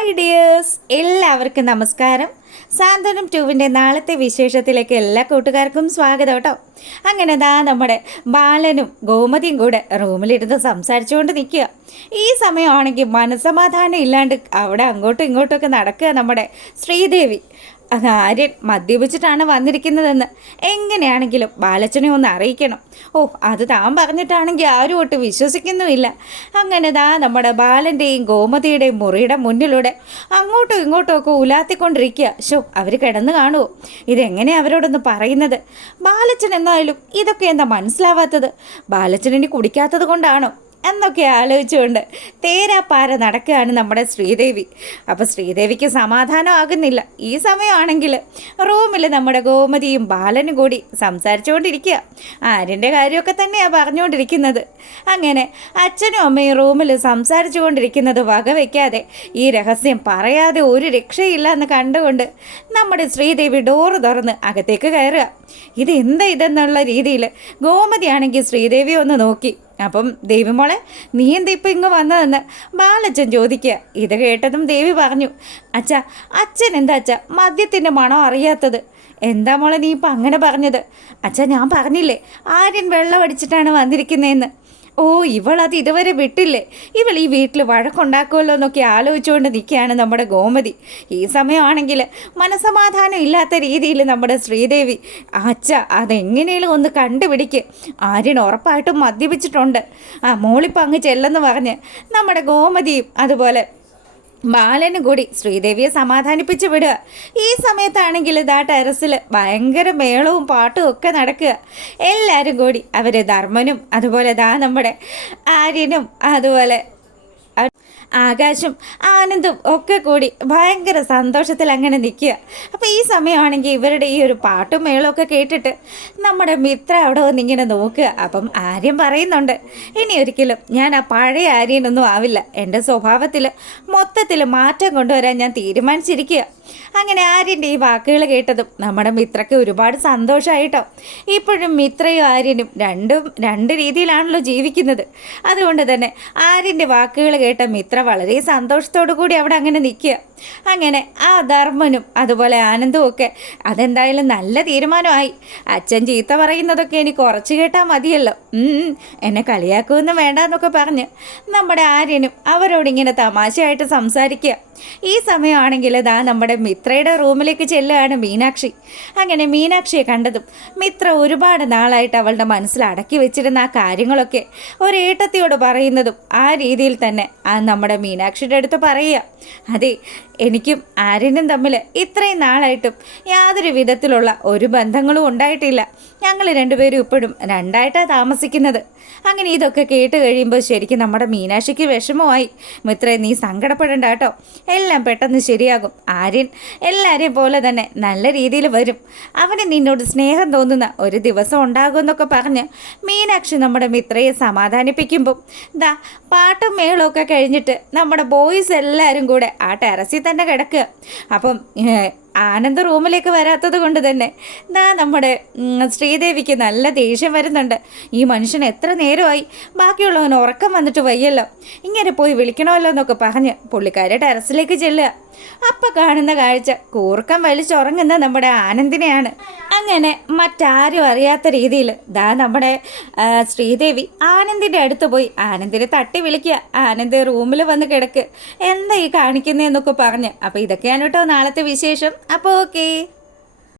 Hi dears എല്ലാവർക്കും നമസ്കാരം. സാന്ത്വനം ട്യൂവിന്റെ നാളത്തെ വിശേഷത്തിലേക്ക് എല്ലാ കൂട്ടുകാർക്കും സ്വാഗതം കേട്ടോ. അങ്ങനെ ദാ നമ്മുടെ ബാലനും ഗോമതിയും കൂടെ റൂമിലിരുന്ന് സംസാരിച്ചുകൊണ്ട് നിൽക്കുക. ഈ സമയമാണെങ്കിൽ മനസമാധാനം ഇല്ലാണ്ട് അവിടെ അങ്ങോട്ടും ഇങ്ങോട്ടും നടക്കുക നമ്മുടെ ശ്രീദേവി. അത് ആര്യൻ മദ്യപിച്ചിട്ടാണ് വന്നിരിക്കുന്നതെന്ന്. എങ്ങനെയാണെങ്കിലും ബാലച്ചനെ ഒന്ന് അറിയിക്കണം. ഓ അത് താൻ പറഞ്ഞിട്ടാണെങ്കിൽ ആരും ഒട്ട് വിശ്വസിക്കുന്നുമില്ല. അങ്ങനെ താ നമ്മുടെ ബാലന്റെയും ഗോമതിയുടെയും മുറിയുടെ മുന്നിലൂടെ അങ്ങോട്ടും ഇങ്ങോട്ടും ഒക്കെ ഉലാത്തിക്കൊണ്ടിരിക്കുക. ഷോ അവർ കിടന്നു കാണുമോ ഇതെങ്ങനെ അവരോടൊന്ന് പറയുന്നത്? ബാലച്ചൻ എന്നായാലും ഇതൊക്കെ എന്താ മനസ്സിലാവാത്തത്? ബാലച്ചൻ ഇനി കുടിക്കാത്തത് കൊണ്ടാണോ? എന്നൊക്കെ ആലോചിച്ചുകൊണ്ട് തേരാപ്പാര നടക്കുകയാണ് നമ്മുടെ ശ്രീദേവി. അപ്പോൾ ശ്രീദേവിക്ക് സമാധാനമാകുന്നില്ല ഈ സമയമാണെങ്കിൽ റൂമിൽ നമ്മുടെ ഗോമതിയും ബാലനും കൂടി സംസാരിച്ചുകൊണ്ടിരിക്കുക. ആര്യന്റെ കാര്യമൊക്കെ തന്നെയാണ് പറഞ്ഞുകൊണ്ടിരിക്കുന്നത്. അങ്ങനെ അച്ഛനും അമ്മയും റൂമിൽ സംസാരിച്ചു കൊണ്ടിരിക്കുന്നത് വകവയ്ക്കാതെ ഈ രഹസ്യം പറയാതെ ഒരു രക്ഷയില്ല എന്ന് കണ്ടുകൊണ്ട് നമ്മുടെ ശ്രീദേവി ഡോറ് തുറന്ന് അകത്തേക്ക് കയറുക. ഇത് എന്താ ഇതെന്നുള്ള രീതിയിൽ ഗോമതിയാണെങ്കിൽ ശ്രീദേവി ഒന്ന് നോക്കി. അപ്പം ദേവി മോളെ നീ എന്താ ഇപ്പം ഇങ്ങ് വന്നതെന്ന് ബാലച്ചൻ ചോദിക്കുക. ഇത് കേട്ടതും ദേവി പറഞ്ഞു അച്ഛ അച്ഛൻ എന്താ അച്ഛ മദ്യത്തിന്റെ മണം അറിയാത്തത്? എന്താ മോളെ നീ ഇപ്പം അങ്ങനെ പറഞ്ഞത്? അച്ഛ ഞാൻ പറഞ്ഞില്ലേ ആര്യൻ വെള്ളം അടിച്ചിട്ടാണ് വന്നിരിക്കുന്നതെന്ന്. ഓ ഇവളത് ഇതുവരെ വിട്ടില്ലേ? ഇവൾ ഈ വീട്ടിൽ വഴക്കുണ്ടാക്കുമല്ലോ എന്നൊക്കെ ആലോചിച്ചുകൊണ്ട് നിൽക്കുകയാണ് നമ്മുടെ ഗോമതി. ഈ സമയമാണെങ്കിൽ മനസമാധാനം ഇല്ലാത്ത രീതിയിൽ നമ്മുടെ ശ്രീദേവി അച്ഛ അതെങ്ങനെയും ഒന്ന് കണ്ടുപിടിക്ക്. ആര്യൻ ഉറപ്പായിട്ടും മദ്യപിച്ചിട്ടുണ്ട്. ആ മോളിപ്പോൾ അങ്ങ് ചെല്ലെന്ന് പറഞ്ഞ് നമ്മുടെ ഗോമതിയും അതുപോലെ ബാലനും കൂടി ശ്രീദേവിയെ സമാധാനിപ്പിച്ച് വിടുക ഈ സമയത്താണെങ്കിൽ ഇതാ ടെറസിൽ ഭയങ്കര മേളവും പാട്ടും ഒക്കെ നടക്കുക. എല്ലാവരും കൂടി അവർ ധർമ്മനും അതുപോലെ ദാ നമ്മുടെ ആര്യനും അതുപോലെ ആകാശും ആനന്ദും ഒക്കെ കൂടി ഭയങ്കര സന്തോഷത്തിൽ അങ്ങനെ നിൽക്കുക. അപ്പോൾ ഈ സമയമാണെങ്കിൽ ഇവരുടെ ഈ ഒരു പാട്ടും മേളമൊക്കെ കേട്ടിട്ട് നമ്മുടെ മിത്ര അവിടെ വന്നിങ്ങനെ നോക്കുക. അപ്പം ആര്യം പറയുന്നുണ്ട് ഇനി ഒരിക്കലും ഞാൻ ആ പഴയ ആര്യനൊന്നും ആവില്ല. എന്റെ സ്വഭാവത്തിൽ മൊത്തത്തിൽ മാറ്റം കൊണ്ടുവരാൻ ഞാൻ തീരുമാനിച്ചിരിക്കുക. അങ്ങനെ ആര്യന്റെ ഈ വാക്കുകൾ കേട്ടതും നമ്മുടെ മിത്രയ്ക്ക് ഒരുപാട് സന്തോഷമായിട്ടോ ഇപ്പോഴും മിത്രയും ആര്യനും രണ്ടും രണ്ട് രീതിയിലാണല്ലോ ജീവിക്കുന്നത്. അതുകൊണ്ട് തന്നെ ആര്യന്റെ വാക്കുകൾ കേട്ട മിത്ര വളരെ സന്തോഷത്തോടു കൂടി അവിടെ അങ്ങനെ നിൽക്കുക. അങ്ങനെ ആ ധർമ്മനും അതുപോലെ ആനന്ദവും ഒക്കെ അതെന്തായാലും നല്ല തീരുമാനമായി. അച്ഛൻ ചീത്ത പറയുന്നതൊക്കെ എനിക്ക് കുറച്ച് കേട്ടാൽ മതിയല്ലോ. എന്നെ കളിയാക്കുമെന്നും വേണ്ട എന്നൊക്കെ പറഞ്ഞ് നമ്മുടെ ആര്യനും അവരോടിങ്ങനെ തമാശയായിട്ട് സംസാരിക്കുക. ഈ സമയമാണെങ്കിൽ ഇതാ നമ്മുടെ മിത്രയുടെ റൂമിലേക്ക് ചെല്ലുകയാണ് മീനാക്ഷി. അങ്ങനെ മീനാക്ഷിയെ കണ്ടതും മിത്ര ഒരുപാട് നാളായിട്ട് അവളുടെ മനസ്സിൽ അടക്കി വെച്ചിരുന്ന ആ കാര്യങ്ങളൊക്കെ ഒരേട്ടത്തിയോട് പറയുന്നതും ആ രീതിയിൽ തന്നെ ആ നമ്മുടെ മീനാക്ഷിയുടെ അടുത്ത് പറയുക. അതെ എനിക്കും ആര്യനും തമ്മിൽ ഇത്രയും നാളായിട്ടും യാതൊരു വിധത്തിലുള്ള ഒരു ബന്ധങ്ങളും ഉണ്ടായിട്ടില്ല. ഞങ്ങൾ രണ്ടുപേരും ഇപ്പോഴും രണ്ടായിട്ടാണ് താമസിക്കുന്നത്. അങ്ങനെ ഇതൊക്കെ കേട്ട് കഴിയുമ്പോൾ ശരിക്കും നമ്മുടെ മീനാക്ഷിക്ക് വിഷമമായി. മിത്രേ നീ സങ്കടപ്പെടണ്ട കേട്ടോ. എല്ലാം പെട്ടെന്ന് ശരിയാകും. ആര്യൻ എല്ലാവരെയും പോലെ തന്നെ നല്ല രീതിയിൽ വരും. അവന് നിന്നോട് സ്നേഹം തോന്നുന്ന ഒരു ദിവസം ഉണ്ടാകുമെന്നൊക്കെ പറഞ്ഞ് മീനാക്ഷി നമ്മുടെ മിത്രയെ സമാധാനിപ്പിക്കുമ്പോൾ ദാ പാട്ടും മേളമൊക്കെ കഴിഞ്ഞിട്ട് നമ്മുടെ ബോയ്സ് എല്ലാവരും കൂടെ ആ ടെറസിൽ തന്നെ കിടക്കുക അപ്പം ആനന്ദ റൂമിലേക്ക് വരാത്തത് കൊണ്ട് തന്നെ ദാ നമ്മുടെ ശ്രീദേവിക്ക് നല്ല ദേഷ്യം വരുന്നുണ്ട്. ഈ മനുഷ്യൻ എത്ര നേരമായി? ബാക്കിയുള്ളവൻ ഉറക്കം വന്നിട്ട് വയ്യല്ലോ. ഇങ്ങനെ പോയി വിളിക്കണമല്ലോ എന്നൊക്കെ പറഞ്ഞ് പുള്ളിക്കാരെ ടെറസിലേക്ക് ചെല്ലുക. അപ്പം കാണുന്ന കാഴ്ച കൂർക്കം വലിച്ചുറങ്ങുന്ന നമ്മുടെ ആനന്ദിനെയാണ്. അങ്ങനെ മറ്റാരും അറിയാത്ത രീതിയിൽ ദാ നമ്മുടെ ശ്രീദേവി ആനന്ദിന്റെ അടുത്ത് പോയി ആനന്ദിനെ തട്ടി വിളിക്കുക. ആനന്ദ് റൂമിൽ വന്ന് കിടക്ക്. എന്താ ഈ കാണിക്കുന്നതെന്നൊക്കെ പറഞ്ഞ്. അപ്പോൾ ഇതൊക്കെയാണ് കേട്ടോ നാളത്തെ വിശേഷം. അപ്പോൾ ഓക്കേ.